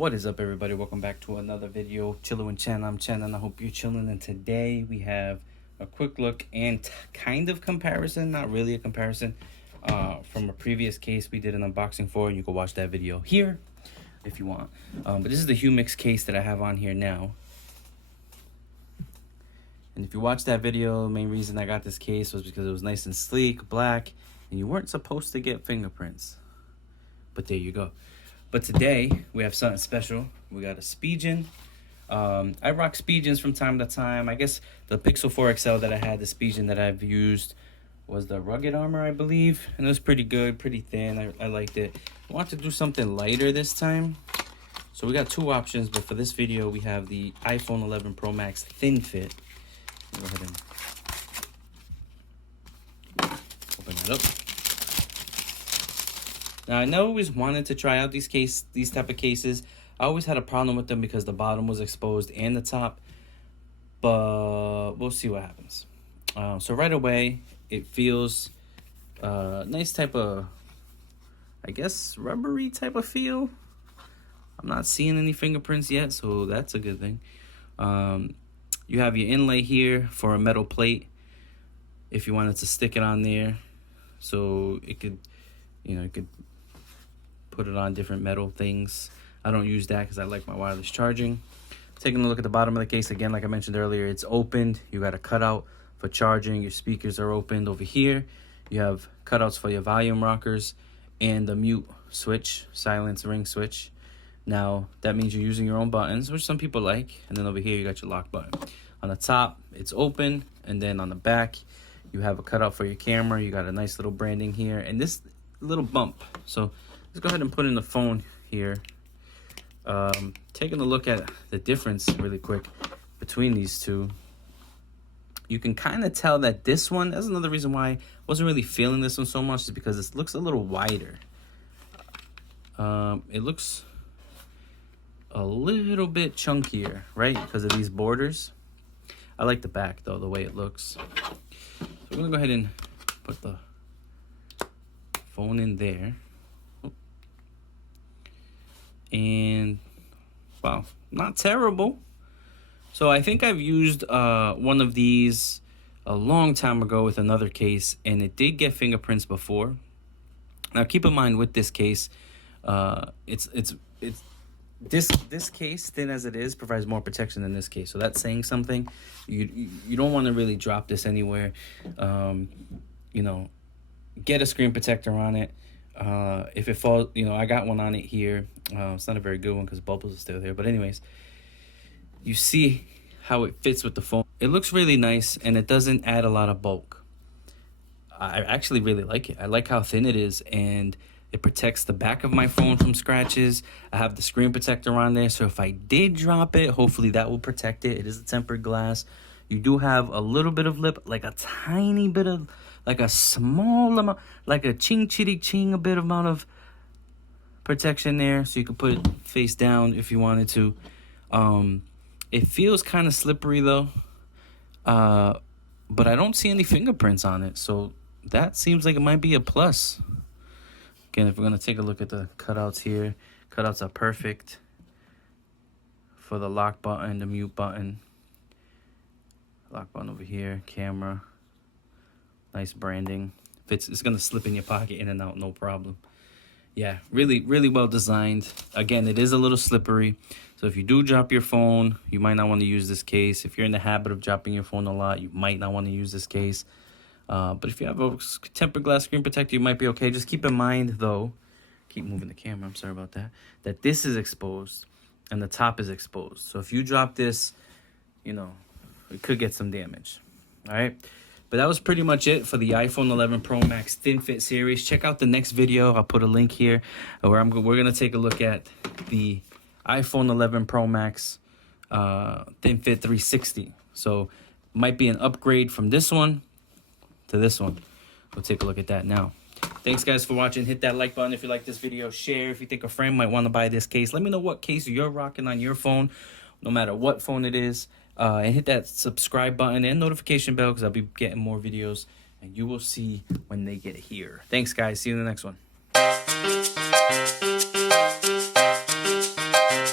What is up, everybody? Welcome back to another video. Chillin' with Chen. I'm Chen, and I hope you're chilling. And today we have a quick look and kind of comparison, not really a comparison, from a previous case we did an unboxing for, and you can watch that video here if you want. But this is the Humix case that I have on here now. And if you watch that video, the main reason I got this case was because it was nice and sleek, black, and you weren't supposed to get fingerprints. But there you go. But today, we have something special. We got a Spigen. I rock Spigens from time to time. I guess the Pixel 4 XL that I had, the Spigen that I've used, was the Rugged Armor, I believe. And it was pretty good, pretty thin. I liked it. I want to do something lighter this time. So we got two options, but for this video, we have the iPhone 11 Pro Max Thin Fit. Go ahead and open it up. Now, I always wanted to try out these type of cases. I always had a problem with them because the bottom was exposed and the top, but we'll see what happens. So right away, it feels nice type of, I guess, rubbery type of feel. I'm not seeing any fingerprints yet, so that's a good thing. You have your inlay here for a metal plate if you wanted to stick it on there, so it could, you could put it on different metal things. I don't use that because I like my wireless charging. Taking a look at the bottom of the case again, like I mentioned earlier, it's opened. You got a cutout for charging. Your speakers are opened over here. You have cutouts for your volume rockers and the mute switch, silence ring switch. Now that means you're using your own buttons, which some people like. And then over here you got your lock button. On the top, it's open, and then on the back, you have a cutout for your camera. You got a nice little branding here, and this little bump. So let's go ahead and put in the phone here. Taking a look at the difference really quick between these two. You can kind of tell that this one, that's another reason why I wasn't really feeling this one so much, is because it looks a little wider. It looks a little bit chunkier, right? Because of these borders. I like the back, though, the way it looks. So we're going to go ahead and put the phone in there. And, wow, not terrible. So I think I've used one of these a long time ago with another case, and it did get fingerprints before. Now, keep in mind with this case, this case, thin as it is, provides more protection than this case. So that's saying something. You don't want to really drop this anywhere. Get a screen protector on it. If it falls, I got one on it here. It's not a very good one because bubbles are still there. But anyways, you see how it fits with the phone. It looks really nice, and it doesn't add a lot of bulk. I actually really like it. I like how thin it is, and it protects the back of my phone from scratches. I have the screen protector on there, so if I did drop it, hopefully that will protect it. It is a tempered glass. You do have a little bit of lip, like a tiny bit of, like a small amount, like a ching, a bit amount of protection there, so you can put it face down if you wanted to. It feels kind of slippery though, but I don't see any fingerprints on it, so that seems like it might be a plus. Again, if we're going to take a look at the cutouts here, cutouts are perfect for the lock button, the mute button. Lock button over here, camera. Nice branding. It's going to slip in your pocket in and out, no problem. Yeah, really, really well designed. Again, it is a little slippery. So if you do drop your phone, you might not want to use this case. If you're in the habit of dropping your phone a lot, you might not want to use this case. But if you have a tempered glass screen protector, you might be okay. Just keep in mind, though, keep moving the camera, I'm sorry about that, that this is exposed and the top is exposed. So if you drop this, it could get some damage. All right. But that was pretty much it for the iPhone 11 Pro Max Thin Fit series. Check out the next video. I'll put a link here where we're going to take a look at the iPhone 11 Pro Max Thin Fit 360. So might be an upgrade from this one to this one. We'll take a look at that now. Thanks, guys, for watching. Hit that like button if you like this video. Share if you think a friend might want to buy this case. Let me know what case you're rocking on your phone, no matter what phone it is. And hit that subscribe button and notification bell because I'll be getting more videos. And you will see when they get here. Thanks, guys. See you in the next one.